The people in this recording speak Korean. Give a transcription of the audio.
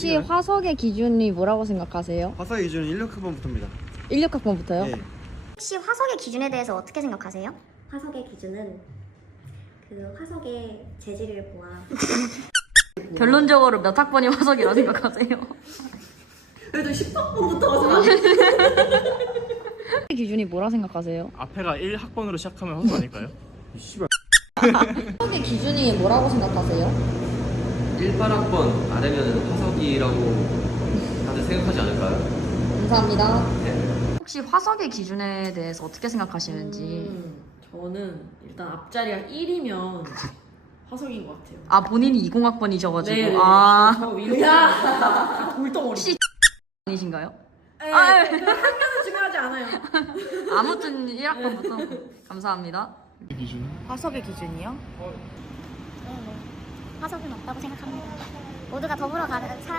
혹시 화석의 기준이 뭐라고 생각하세요? 화사의 기준은 1학번부터입니다. 16학번부터요? 예. 혹시 화석의 기준에 대해서 어떻게 생각하세요? 화석의 기준은 그 화석의 재질을 보아 결론적으로 몇 학번이 화석이라 생각하세요? 그래도 10학번부터 화석 기준이 뭐라 생각하세요? 앞에가 1학번으로 시작하면 허수 아닐까요? 화석의 기준이 뭐라고 생각하세요? 18학번 아래면 화석이라고 다들 생각하지 않을까요? 감사합니다. 네. 혹시 화석의 기준에 대해서 어떻게 생각하시는지 음, 저는 일단 앞자리가 1이면 화석인 것 같아요. 아 본인이 20학번이셔가지고 네, 네. 아 저 위로 다 돌덩어리. 혹시 아니신가요? 네, 아, 그 학년은 중요하지 않아요. 아무튼 1학번부터 감사합니다. 화석의 기준이요? 화석은 없다고 생각합니다. 모두가 더불어 가는 사